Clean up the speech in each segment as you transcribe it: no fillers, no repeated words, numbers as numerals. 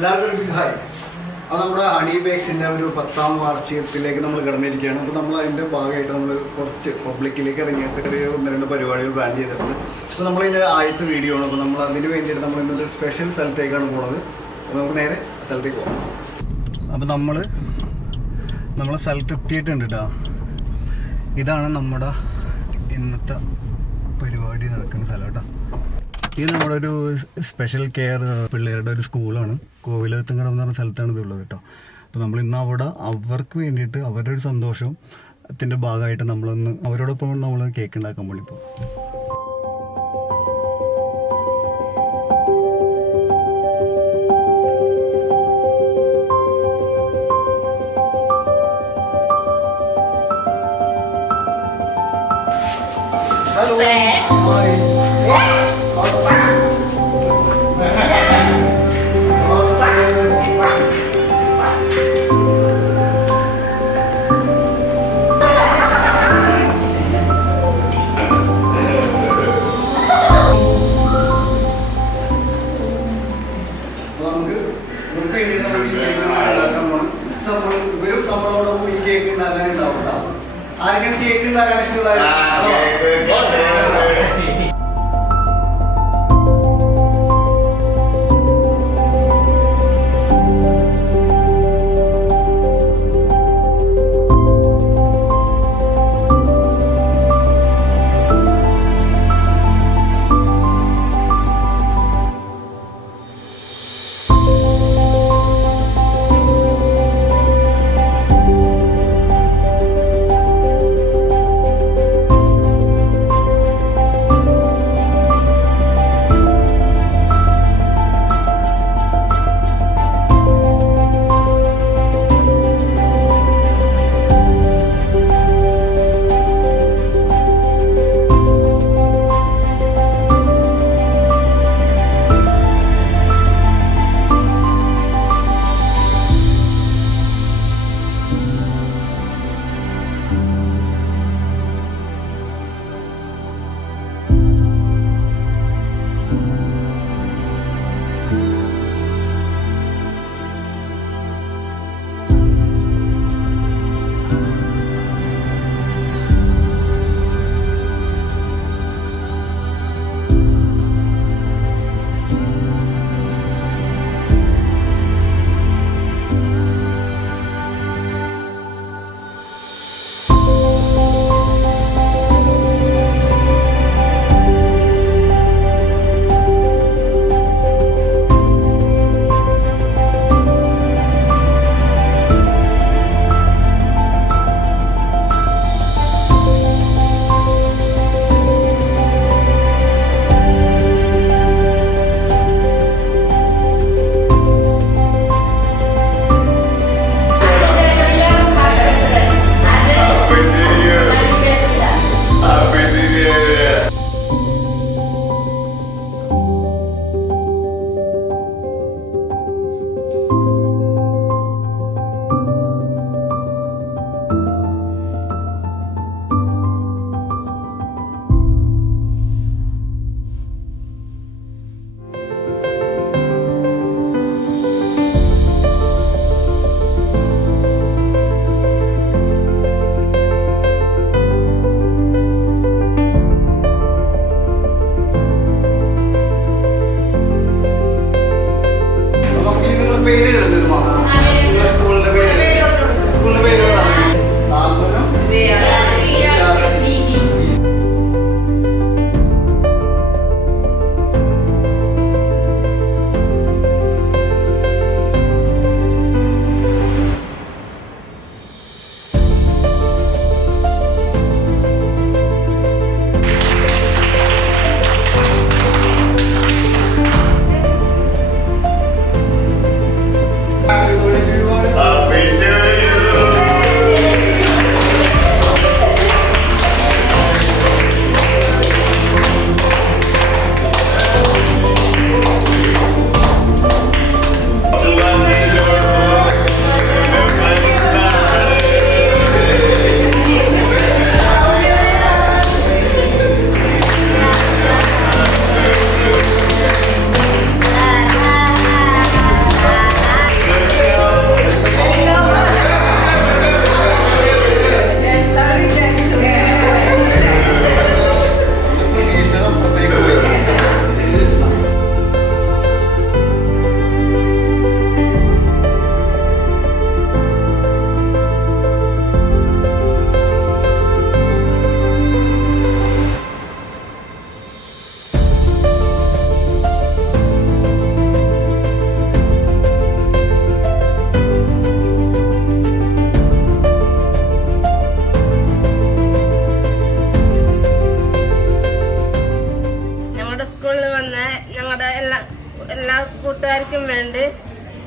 എല്ലാവർക്കും ഒരു big hi. അപ്പോൾ നമ്മുടെ ഹണി ബേക്സിൻ്റെ ഒരു 10ാം വാർഷികത്തിലേക്ക് നമ്മൾ കടന്നിരിക്കുകയാണ്. അപ്പോൾ നമ്മൾ അതിൻ്റെ ഭാഗമായിട്ട് നമ്മൾ കുറച്ച് പബ്ലിക്കിലേക്ക് ഇറങ്ങിയിട്ട് ഒരു 1-2 പരിപാടികൾ പ്ലാൻ ചെയ്തിട്ടുണ്ട്. അപ്പോൾ നമ്മളതിൻ്റെ ആദ്യത്തെ വീഡിയോ ആണ്. അപ്പോൾ നമ്മൾ അതിന് വേണ്ടിയിട്ട് നമ്മൾ ഇന്നൊരു സ്പെഷ്യൽ സ്ഥലത്തേക്കാണ് പോകുന്നത്. അപ്പോൾ നമുക്ക് നേരെ സ്ഥലത്തേക്ക് പോകാം. അപ്പോൾ നമ്മളെ സ്ഥലത്ത് എത്തിയിട്ടുണ്ട് കേട്ടോ. ഇതാണ് നമ്മുടെ ഇന്നത്തെ പരിപാടി നടക്കുന്ന സ്ഥലം കേട്ടോ. ഇത് നമ്മുടെ ഒരു സ്പെഷ്യൽ കെയർ പിള്ളേരുടെ ഒരു സ്കൂളാണ്. കോവിലത്തുങ്കട എന്ന് പറഞ്ഞ സ്ഥലത്താണ് ഇതുള്ളത് കേട്ടോ. അപ്പോൾ നമ്മൾ ഇന്ന് അവിടെ അവർക്ക് വേണ്ടിയിട്ട് അവരുടെ ഒരു സന്തോഷത്തിൻ്റെ ഭാഗമായിട്ട് നമ്മളൊന്ന് അവരോടൊപ്പം നമ്മൾ കേക്ക് ഉണ്ടാക്കാൻ വേണ്ടി പോകും. Hello hi. നമ്മളോടൊപ്പം ഈ കേക്ക് ഉണ്ടാക്കാനുണ്ടാവും. ആരെങ്കിലും കേക്ക് ഉണ്ടാക്കാൻ ഇഷ്ടമുള്ള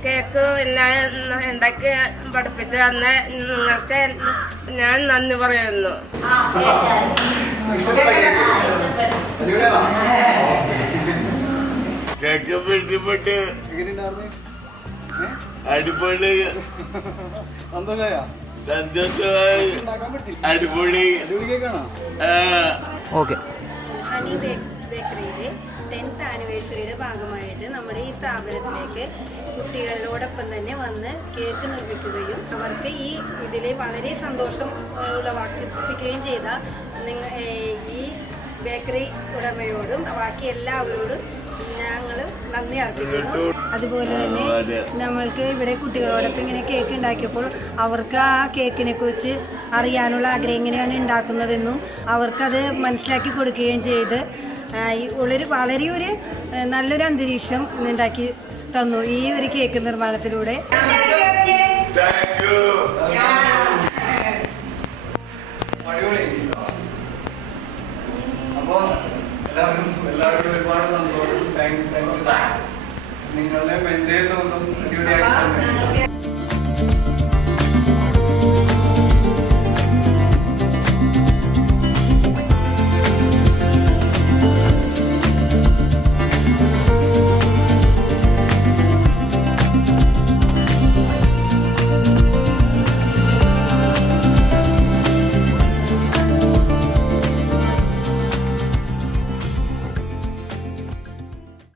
കേക്ക് എല്ലാം ഉണ്ടാക്കി പഠിപ്പിച്ച് തന്ന നിങ്ങൾക്ക് ഞാൻ നന്ദി പറയുന്നു. കേക്ക് പെട്ടിപ്പെട്ട് അടിപൊളി അടിപൊളി. ഓക്കെ. ഹണി ബേക്കറിയിലെ 10th ആനിവേഴ്സറിയുടെ ഭാഗമായിട്ട് നമ്മുടെ ഈ സ്ഥാപനത്തിലേക്ക് കുട്ടികളോടൊപ്പം തന്നെ വന്ന് കേക്ക് നിർമ്മിക്കുകയും അവർക്ക് ഈ ഇതിൽ വളരെ സന്തോഷം ഉളവാക്കിപ്പിക്കുകയും ചെയ്ത ഈ ബേക്കറി ഉടമയോടും ബാക്കി എല്ലാവരോടും ഞങ്ങൾ നന്ദി അർപ്പിക്കുന്നു. അതുപോലെ തന്നെ നമ്മൾക്ക് ഇവിടെ കുട്ടികളോടൊപ്പം ഇങ്ങനെ കേക്ക് ഉണ്ടാക്കിയപ്പോൾ അവർക്ക് ആ കേക്കിനെ കുറിച്ച് അറിയാനുള്ള ആഗ്രഹം എങ്ങനെയാണ് ഉണ്ടാക്കുന്നതെന്നും അവർക്കത് മനസ്സിലാക്കി കൊടുക്കുകയും ചെയ്ത് വളരെ ഒരു നല്ലൊരു അന്തരീക്ഷം ഉണ്ടാക്കി തന്നു ഈ ഒരു കേക്ക് നിർമ്മാണത്തിലൂടെ. അപ്പോൾ എല്ലാവരോടും ഒരുപാട് സന്തോഷം. Thank you. നിങ്ങളുടെ എൻ്റെ ദിവസം